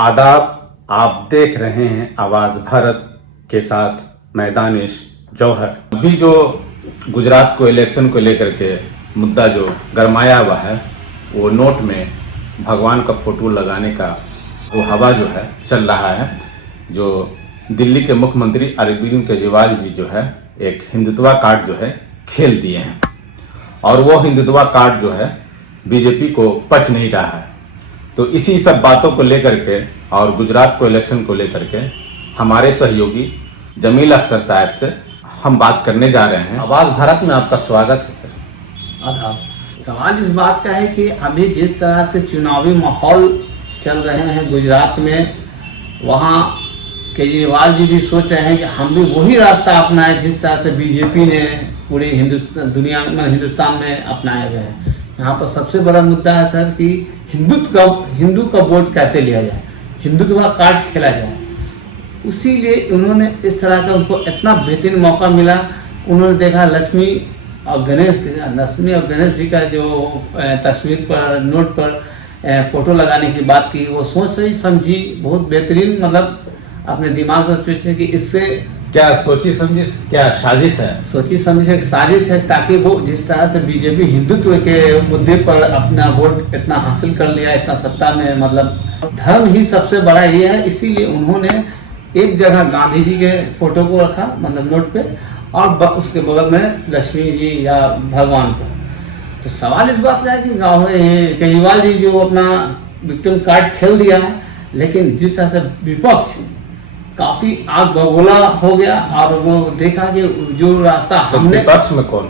आदाब। आप देख रहे हैं आवाज भारत के साथ मैं दानिश जौहर। अभी जो गुजरात को इलेक्शन को लेकर के मुद्दा जो गरमाया हुआ है वो नोट में भगवान का फोटो लगाने का वो हवा जो है चल रहा है। जो दिल्ली के मुख्यमंत्री अरविंद केजरीवाल जी जो है एक हिंदुत्वा कार्ड जो है खेल दिए हैं और वो हिंदुत्वा कार्ड जो है बीजेपी को पच नहीं रहा है। तो इसी सब बातों को लेकर के और गुजरात को इलेक्शन को लेकर के हमारे सहयोगी जमील अख्तर साहब से हम बात करने जा रहे हैं। आवाज भारत में आपका स्वागत है सर। आदाब। सवाल इस बात का है कि अभी जिस तरह से चुनावी माहौल चल रहे हैं गुजरात में, वहाँ केजरीवाल जी भी सोच रहे हैं कि हम भी वही रास्ता अपनाएं जिस तरह से बीजेपी ने पूरी हिंदुस्तान में अपनाया गया है। यहाँ पर सबसे बड़ा मुद्दा है सर कि हिंदू का वोट कैसे लिया जाए, हिंदुत्व का कार्ड खेला जाए। उसीलिए उन्होंने इस तरह का उनको इतना बेहतरीन मौका मिला। उन्होंने देखा लक्ष्मी और गणेश जी का जो तस्वीर पर नोट पर फोटो लगाने की बात की, वो सोच सही समझी, बहुत बेहतरीन, मतलब अपने दिमाग से सोचे कि इससे क्या सोची समझी, क्या साजिश है? सोची समझी एक साजिश है ताकि वो जिस तरह से बीजेपी हिंदुत्व के मुद्दे पर अपना वोट इतना हासिल कर लिया, इतना सत्ता में, मतलब धर्म ही सबसे बड़ा ये है। इसीलिए उन्होंने एक जगह गांधी जी के फोटो को रखा, मतलब नोट पे, और उसके बगल में लक्ष्मी जी या भगवान को। तो सवाल इस बात का है कि केजरीवाल जी जो अपना विक्टिम कार्ड खेल दिया है, लेकिन जिस तरह से विपक्ष काफी आग बबूला हो गया और वो देखा कि जो रास्ता हमने, विपक्ष में कौन?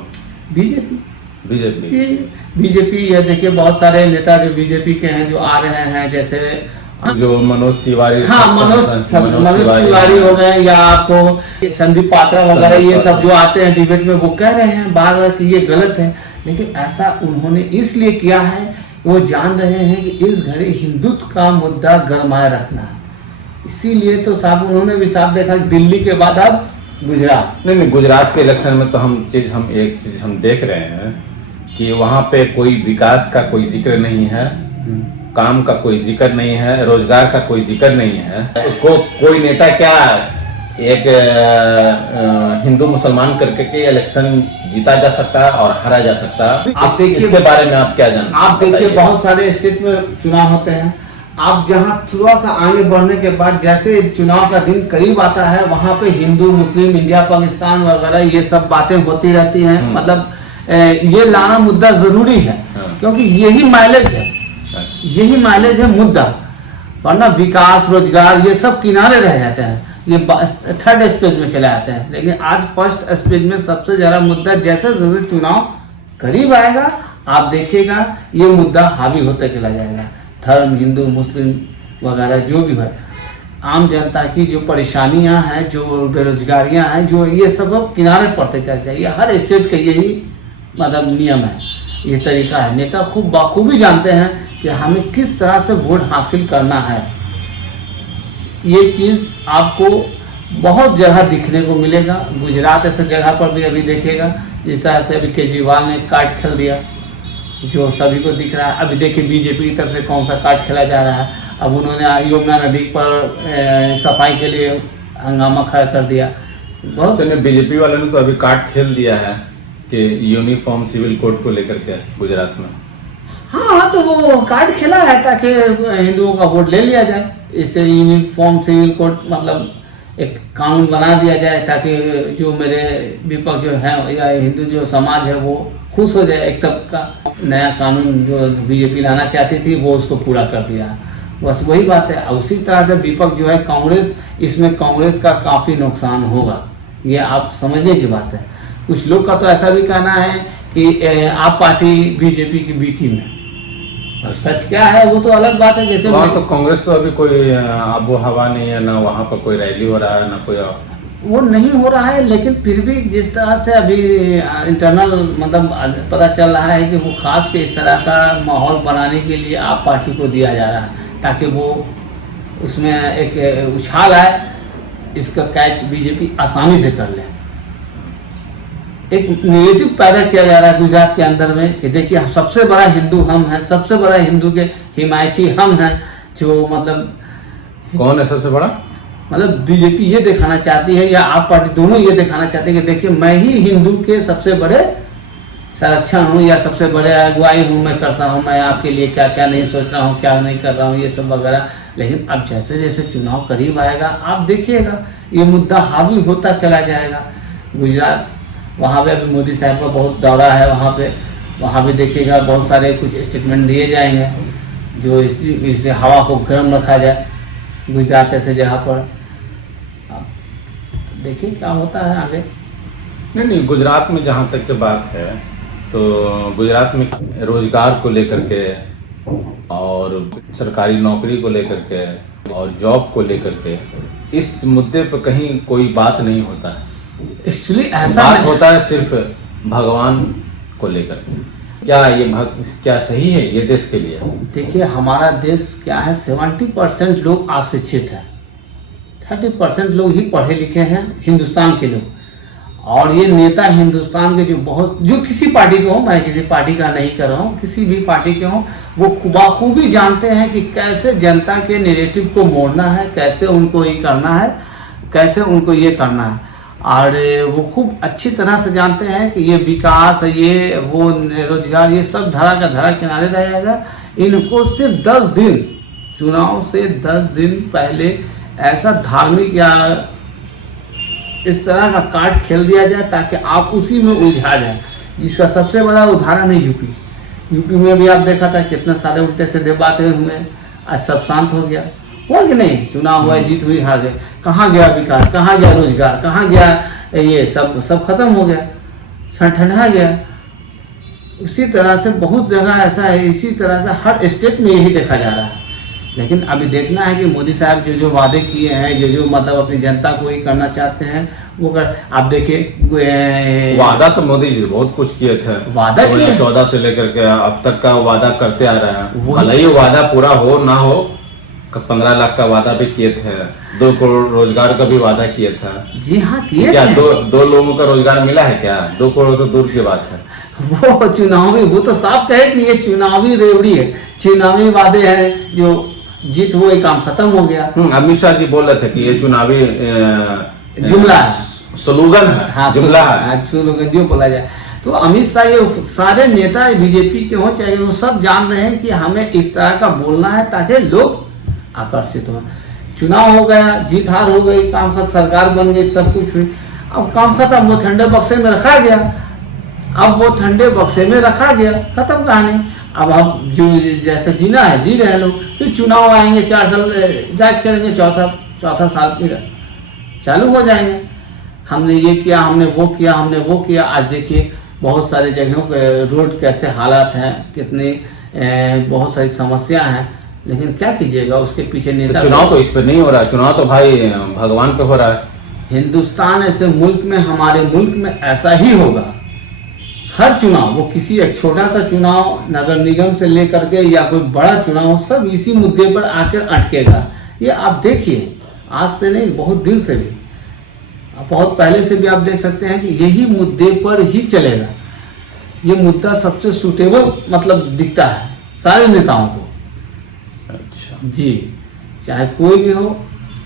बीजेपी ये देखिए बहुत सारे नेता जो बीजेपी के हैं जो आ रहे हैं, जैसे जो मनोज तिवारी, मनोज तिवारी हो गए, या आपको संदीप पात्रा वगैरह, ये सब जो आते हैं डिबेट में, वो कह रहे हैं बार बार कि ये गलत है। लेकिन ऐसा उन्होंने इसलिए किया है, वो जान रहे हैं कि इस घड़ी हिंदुत्व का मुद्दा गरमाए रखना है। इसीलिए तो साहब उन्होंने भी साफ देखा दिल्ली के बाद अब गुजरात। नहीं, गुजरात के इलेक्शन में तो हम एक चीज हम देख रहे हैं कि वहाँ पे कोई विकास का कोई जिक्र नहीं है, काम का कोई जिक्र नहीं है, रोजगार का कोई जिक्र नहीं है। कोई नेता क्या एक हिंदू मुसलमान करके के इलेक्शन जीता जा सकता है और हारा जा सकता है। आप इसके बारे में आप क्या जानते हैं? आप देखिए बहुत सारे स्टेट में चुनाव होते हैं, आप जहां थोड़ा सा आगे बढ़ने के बाद जैसे चुनाव का दिन करीब आता है, वहां पे हिंदू मुस्लिम, इंडिया पाकिस्तान वगैरह ये सब बातें होती रहती हैं। मतलब ये लाना मुद्दा जरूरी है, क्योंकि यही माइलेज है मुद्दा, वरना विकास रोजगार ये सब किनारे रह जाते हैं, ये थर्ड स्टेज में चले आते हैं। लेकिन आज फर्स्ट स्टेज में सबसे ज्यादा मुद्दा, जैसे जैसे चुनाव करीब आएगा आप देखिएगा ये मुद्दा हावी होता चला जाएगा। धर्म, हिंदू मुस्लिम वगैरह जो भी है, आम जनता की जो परेशानियां हैं, जो बेरोजगारियां हैं, जो ये सब किनारे पड़ते चल जाए। ये हर स्टेट का यही मतलब नियम है, ये तरीका है। नेता खूब बाखूबी जानते हैं कि हमें किस तरह से वोट हासिल करना है। ये चीज़ आपको बहुत जगह दिखने को मिलेगा। गुजरात ऐसे जगह पर भी अभी देखिएगा, जिस तरह से अभी केजरीवाल ने कार्ड खेल दिया जो सभी को दिख रहा है। अभी देखिए बीजेपी की तरफ से कौन सा कार्ड खेला जा रहा है। अब उन्होंने यमुना नदी पर सफाई के लिए हंगामा खड़ा कर दिया। बहुत बीजेपी वालों ने तो अभी कार्ड खेल दिया है कि यूनिफॉर्म सिविल कोड को लेकर के गुजरात में। हाँ, तो वो कार्ड खेला है ताकि हिंदुओं का वोट ले लिया जाए। इससे यूनिफॉर्म सिविल कोड मतलब एक कानून बना दिया जाए ताकि जो मेरे विपक्ष जो है या हिंदू जो समाज है वो खुश हो जाए। एक तब का नया कानून जो बीजेपी लाना चाहती थी वो उसको पूरा कर दिया। बस वही बात है। उसी तरह से विपक्ष जो है कांग्रेस, इसमें कांग्रेस का काफ़ी नुकसान होगा, ये आप समझने की बात है। कुछ लोग का तो ऐसा भी कहना है कि आप पार्टी बीजेपी की बी टीम है। और सच क्या है वो तो अलग बात है। जैसे वहाँ तो कांग्रेस तो अभी कोई आबो हवा नहीं है, ना वहाँ पर कोई रैली हो रहा है, ना कोई वो नहीं हो रहा है। लेकिन फिर भी जिस तरह से अभी इंटरनल मतलब पता चल रहा है कि वो खास के इस तरह का माहौल बनाने के लिए आप पार्टी को दिया जा रहा है ताकि वो उसमें एक उछाल आए, इसका कैच बीजेपी आसानी से कर ले। एक नेगेटिव पैदा किया जा रहा है गुजरात के अंदर में कि देखिए सबसे बड़ा हिंदू हम हैं, सबसे बड़ा हिंदू के हिमायती हम हैं, जो मतलब कौन है सबसे बड़ा? मतलब बीजेपी ये दिखाना चाहती है या आप पार्टी दोनों ये दिखाना चाहते हैं कि देखिए मैं ही हिंदू के सबसे बड़े संरक्षण हूँ या सबसे बड़े अगुवाई हूँ, मैं करता हूँ, मैं आपके लिए क्या क्या नहीं सोच रहा हूँ, क्या नहीं कर रहा हूँ, ये सब वगैरह। लेकिन अब जैसे जैसे चुनाव करीब आएगा आप देखिएगा ये मुद्दा हावी होता चला जाएगा। गुजरात वहाँ पे अभी मोदी साहब का बहुत दौरा है, वहाँ पे देखिएगा बहुत सारे कुछ स्टेटमेंट दिए जाएंगे जो इससे हवा को गर्म रखा जाए गुजरात ऐसे जगह पर। देखिए क्या होता है आगे। नहीं, गुजरात में जहाँ तक की बात है तो गुजरात में रोजगार को लेकर के और सरकारी नौकरी को लेकर के और जॉब को लेकर के इस मुद्दे पर कहीं कोई बात नहीं होता है। एक्चुअली ऐसा बात होता है सिर्फ भगवान को लेकर के। क्या सही है ये देश के लिए? देखिए हमारा देश क्या है, 70% लोग अशिक्षित है, 30% लोग ही पढ़े लिखे हैं हिंदुस्तान के लोग। और ये नेता हिंदुस्तान के जो किसी पार्टी के हो, मैं किसी पार्टी का नहीं कर रहा हूँ, किसी भी पार्टी के हों, वो बखूबी जानते हैं कि कैसे जनता के नैरेटिव को मोड़ना है, कैसे उनको ये करना है, कैसे उनको ये करना है। और वो खूब अच्छी तरह से जानते हैं कि ये विकास, ये वो रोजगार, ये सब धरा का धरा किनारे रह जाएगा। इनको सिर्फ 10 दिन, चुनाव से 10 दिन पहले ऐसा धार्मिक या इस तरह का कार्ड खेल दिया जाए ताकि आप उसी में उलझा जाए। इसका सबसे बड़ा उदाहरण है यूपी में भी आप देखा था कितने सारे उल्टे सीधे बातें हुए, आज सब शांत हो गया। हुआ कि नहीं? चुनाव हुआ, जीत हुई, हार गए, कहाँ गया विकास, कहाँ गया रोजगार, कहाँ गया ये सब खत्म हो गया, ठंडा गया। उसी तरह से बहुत जगह ऐसा है, इसी तरह से हर स्टेट में यही देखा जा रहा है। लेकिन अभी देखना है कि मोदी साहब जो वादे किए हैं, जो मतलब अपनी जनता को ही करना चाहते हैं वो कर। आप देखिए वादा तो मोदी जी बहुत कुछ किए थे, वादा 2014 से लेकर के अब तक का वादा करते आ रहे हैं। भले ही वादा पूरा हो ना हो, 15 लाख का वादा भी किए थे, 2 करोड़ रोजगार का भी वादा किए था। जी हाँ किए क्या दो लोगों का रोजगार मिला है क्या? 2 करोड़ तो दूर की बात है। वो चुनावी, वो तो साफ कहे कि ये चुनावी रेवड़ी है, चुनावी वादे हैं, जो जीत हुए काम खत्म हो गया। अमित शाह जी बोल रहे थे कि ये चुनावी जुमला है, स्लोगन है, हाँ, जुमला है, स्लोगन जो बोला जाए। तो अमित शाह, ये सारे नेता बीजेपी के हों चाहे वो सब जान रहे हैं कि हमें इस तरह का बोलना है ताकि लोग आकर्षित हो। चुनाव हो गया, जीत हार हो गई, काम खत्म, सरकार बन गई, सब कुछ हुई, अब काम खत्म, वो ठंडे बक्से में रखा गया। अब वो ठंडे बक्से में रखा गया, खत्म कहानी। अब हम जो जैसे जीना है जी रहे लोग, फिर चुनाव आएंगे, 4 साल जांच करेंगे, चौथा साल फिर चालू हो जाएंगे। हमने ये किया, हमने वो किया। आज देखिए बहुत सारी जगहों पे रोड कैसे हालात हैं, कितनी बहुत सारी समस्या हैं, लेकिन क्या कीजिएगा, उसके पीछे नेता। तो चुनाव तो इस पे नहीं हो रहा है, चुनाव तो भाई भगवान पे हो रहा है। हिंदुस्तान ऐसे मुल्क में, हमारे मुल्क में ऐसा ही होगा। हर चुनाव, वो किसी एक छोटा सा चुनाव नगर निगम से लेकर के या कोई बड़ा चुनाव, सब इसी मुद्दे पर आकर अटकेगा। ये आप देखिए, आज से नहीं, बहुत दिन से भी, बहुत पहले से भी आप देख सकते हैं कि यही मुद्दे पर ही चलेगा। ये मुद्दा सबसे सूटेबल मतलब दिखता है सारे नेताओं को। अच्छा जी, चाहे कोई भी हो,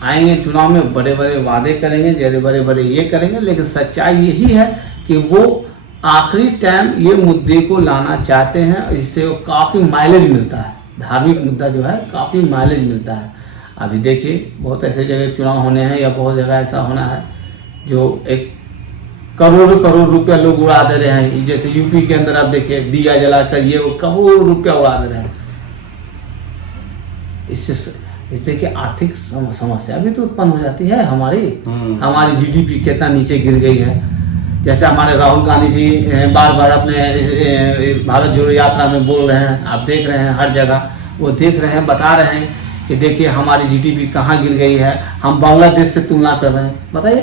आएंगे चुनाव में, बड़े बड़े वादे करेंगे, बड़े ये करेंगे, लेकिन सच्चाई यही है कि वो आखिरी टाइम ये मुद्दे को लाना चाहते हैं, इससे वो काफ़ी माइलेज मिलता है। धार्मिक मुद्दा जो है काफ़ी माइलेज मिलता है। अभी देखिए बहुत ऐसे जगह चुनाव होने हैं या बहुत जगह ऐसा होना है जो एक करोड़ रुपया लोग उड़ा दे रहे हैं। जैसे यूपी के अंदर आप देखिए, दिया जलाकर ये करोड़ रुपया उड़ा दे रहे हैं। इससे देखिए आर्थिक समस्या भी तो उत्पन्न हो जाती है हमारी जीडीपी कितना नीचे गिर गई है। जैसे हमारे राहुल गांधी जी बार अपने भारत जोड़ो यात्रा में बोल रहे हैं, आप देख रहे हैं हर जगह वो देख रहे हैं, बता रहे हैं कि देखिए हमारी जीडीपी कहाँ गिर गई है, हम बांग्लादेश से तुलना कर रहे हैं। बताइए।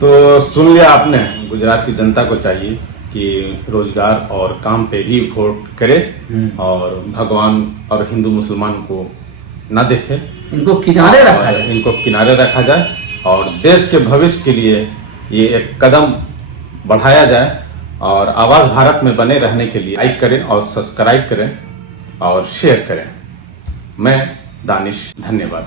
तो सुन लिया आपने, गुजरात की जनता को चाहिए कि रोजगार और काम पे ही वोट करे और भगवान और हिंदू मुसलमान को ना देखे, इनको किनारे रखा जाए और देश के भविष्य के लिए ये एक कदम बढ़ाया जाए। और आवाज भारत में बने रहने के लिए लाइक करें और सब्सक्राइब करें और शेयर करें। मैं दानिश, धन्यवाद।